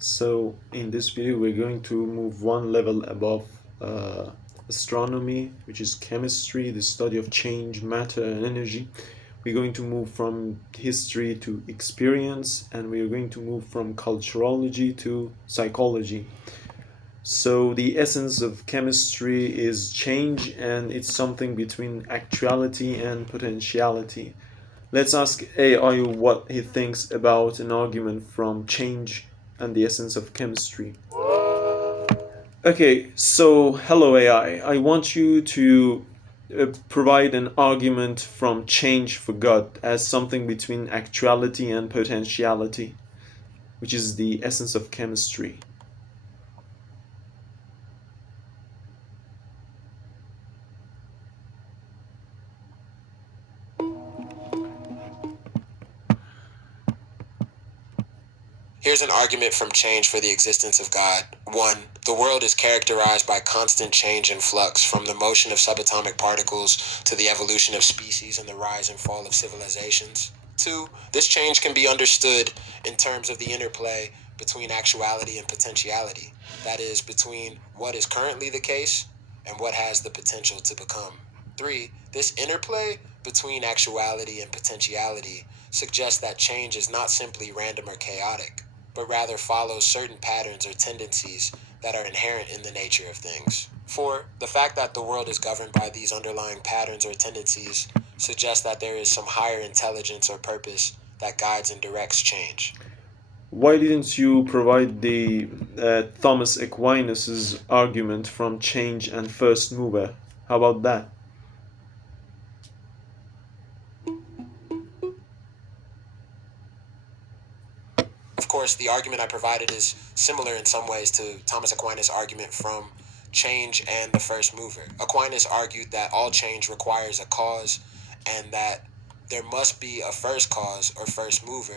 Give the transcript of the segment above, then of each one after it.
So in this video we're going to move one level above uh, astronomy, which is chemistry, the study of change, matter and energy. We're going to move from history to experience, and we are going to move from culturology to psychology. So the essence of chemistry is change, and it's something between actuality and potentiality. Let's ask AI what he thinks about an argument from change and the essence of chemistry. Okay, so hello AI. I want you to provide an argument from change for God as something between actuality and potentiality, which is the essence of chemistry. Here's an argument from change for the existence of God. 1. The world is characterized by constant change and flux, from the motion of subatomic particles to the evolution of species and the rise and fall of civilizations. 2. This change can be understood in terms of the interplay between actuality and potentiality. That is, between what is currently the case and what has the potential to become. 3. This interplay between actuality and potentiality suggests that change is not simply random or chaotic, but rather follows certain patterns or tendencies that are inherent in the nature of things. 4. The fact that the world is governed by these underlying patterns or tendencies suggests that there is some higher intelligence or purpose that guides and directs change. Why didn't you provide the Thomas Aquinas's argument from change and first mover? How about that? Of course, the argument I provided is similar in some ways to Thomas Aquinas' argument from change and the first mover. Aquinas argued that all change requires a cause and that there must be a first cause or first mover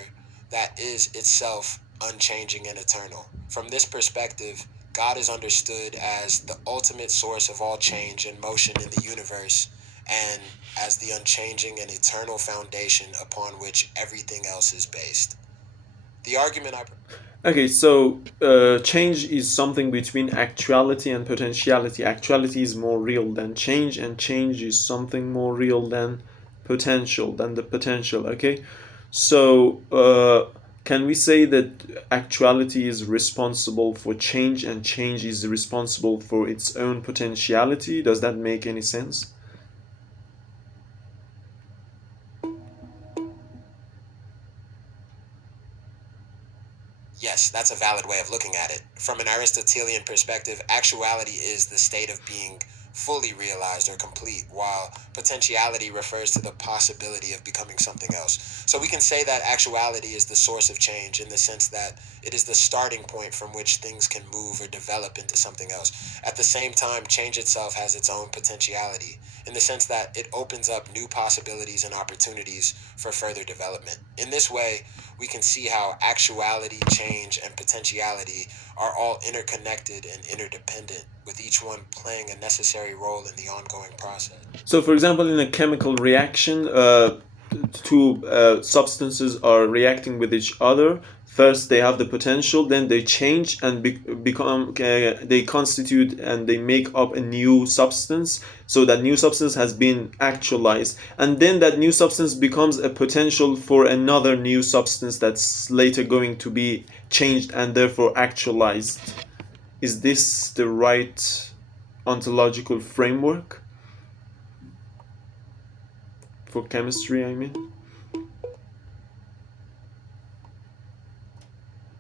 that is itself unchanging and eternal. From this perspective, God is understood as the ultimate source of all change and motion in the universe, and as the unchanging and eternal foundation upon which everything else is based. The argument I Okay, so change is something between actuality and potentiality. Actuality is more real than change, and change is something more real than the potential. Okay, so can we say that actuality is responsible for change, and change is responsible for its own potentiality? Does that make any sense? Yes, that's a valid way of looking at it. From an Aristotelian perspective, actuality is the state of being fully realized or complete, while potentiality refers to the possibility of becoming something else. So we can say that actuality is the source of change in the sense that it is the starting point from which things can move or develop into something else. At the same time, change itself has its own potentiality in the sense that it opens up new possibilities and opportunities for further development. In this way, we can see how actuality, change, and potentiality are all interconnected and interdependent, with each one playing a necessary role in the ongoing process. So, for example, in a chemical reaction, two substances are reacting with each other. First, they have the potential, then they change and become, they constitute and they make up a new substance. So, that new substance has been actualized. And then that new substance becomes a potential for another new substance that's later going to be changed and therefore actualized. Is this the right ontological framework for chemistry, I mean?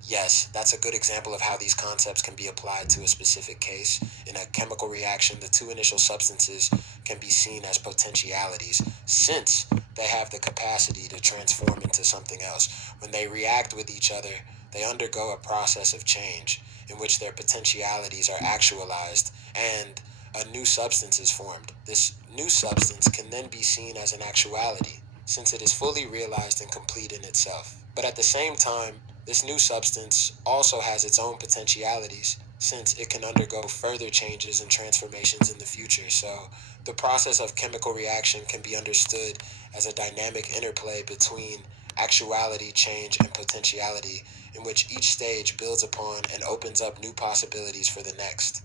Yes, that's a good example of how these concepts can be applied to a specific case. In a chemical reaction, the two initial substances can be seen as potentialities since they have the capacity to transform into something else. When they react with each other, they undergo a process of change in which their potentialities are actualized and a new substance is formed. This new substance can then be seen as an actuality since it is fully realized and complete in itself. But at the same time, this new substance also has its own potentialities since it can undergo further changes and transformations in the future. So, the process of chemical reaction can be understood as a dynamic interplay between actuality, change, and potentiality, in which each stage builds upon and opens up new possibilities for the next.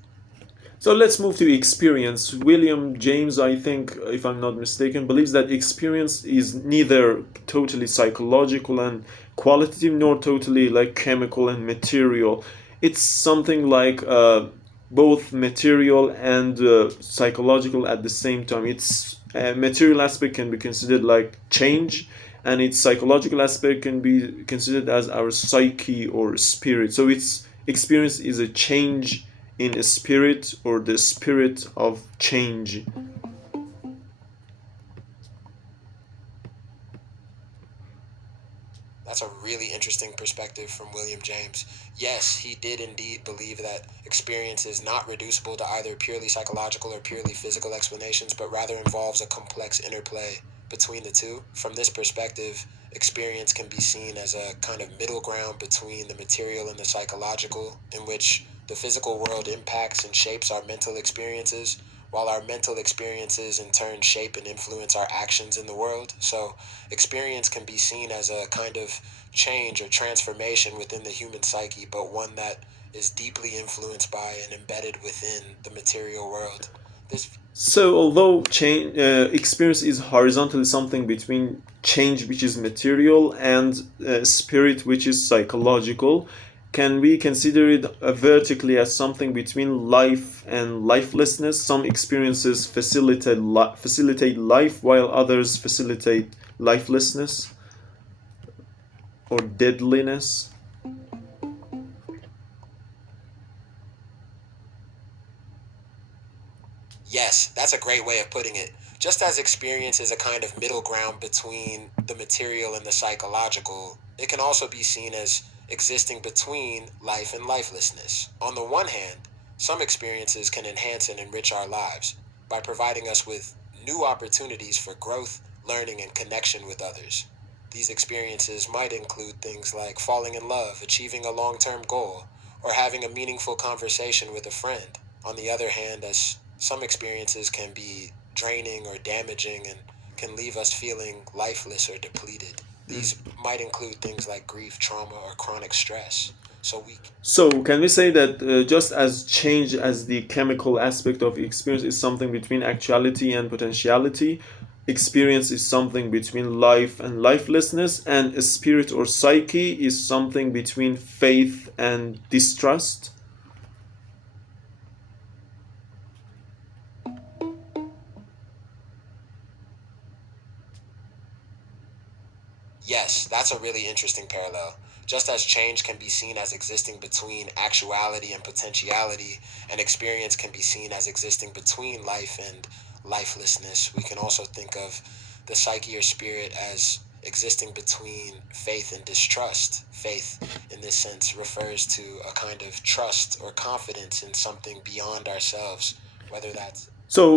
So let's move to experience. William James, I think, if I'm not mistaken, believes that experience is neither totally psychological and qualitative nor totally like chemical and material. It's something like both material and psychological at the same time. Its material aspect can be considered like change, and its psychological aspect can be considered as our psyche or spirit. So its experience is a change in a spirit or the spirit of change. That's a really interesting perspective from William James. Yes, he did indeed believe that experience is not reducible to either purely psychological or purely physical explanations, but rather involves a complex interplay between the two. From this perspective, experience can be seen as a kind of middle ground between the material and the psychological, in which the physical world impacts and shapes our mental experiences, while our mental experiences in turn shape and influence our actions in the world. So, experience can be seen as a kind of change or transformation within the human psyche, but one that is deeply influenced by and embedded within the material world. This So, although change, experience is horizontally something between change, which is material, and spirit, which is psychological, can we consider it vertically as something between life and lifelessness? Some experiences facilitate life, while others facilitate lifelessness or deadliness. Yes, that's a great way of putting it. Just as experience is a kind of middle ground between the material and the psychological, it can also be seen as existing between life and lifelessness. On the one hand, some experiences can enhance and enrich our lives by providing us with new opportunities for growth, learning, and connection with others. These experiences might include things like falling in love, achieving a long term goal, or having a meaningful conversation with a friend. On the other hand, as some experiences can be draining or damaging and can leave us feeling lifeless or depleted. These might include things like grief, trauma, or chronic stress. So we So, can we say that just as change as the chemical aspect of experience is something between actuality and potentiality, experience is something between life and lifelessness, and a spirit or psyche is something between faith and distrust? Yes, that's a really interesting parallel. Just as change can be seen as existing between actuality and potentiality, and experience can be seen as existing between life and lifelessness, we can also think of the psyche or spirit as existing between faith and distrust. Faith, in this sense, refers to a kind of trust or confidence in something beyond ourselves, whether that's So,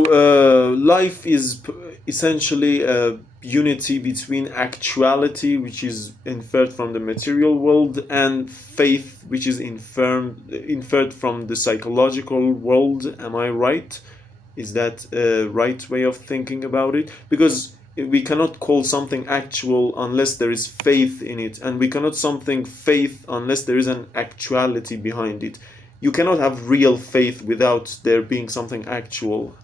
life is essentially a unity between actuality, which is inferred from the material world, and faith, which is inferred from the psychological world. Am I right? Is that a right way of thinking about it? Because we cannot call something actual unless there is faith in it, and we cannot something faith unless there is an actuality behind it. You cannot have real faith without there being something actual.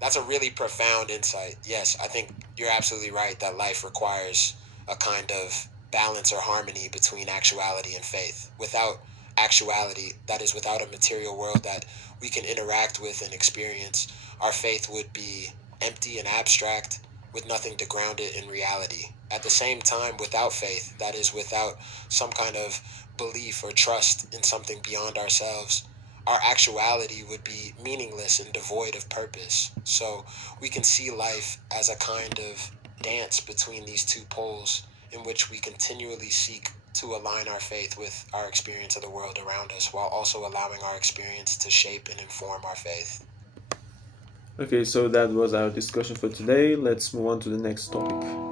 That's a really profound insight. Yes, I think you're absolutely right that life requires a kind of balance or harmony between actuality and faith. Without actuality, that is, without a material world that we can interact with and experience, our faith would be empty and abstract with nothing to ground it in reality. At the same time, without faith, that is, without some kind of belief or trust in something beyond ourselves, our actuality would be meaningless and devoid of purpose. So we can see life as a kind of dance between these two poles in which we continually seek to align our faith with our experience of the world around us while also allowing our experience to shape and inform our faith. Okay, so that was our discussion for today. Let's move on to the next topic.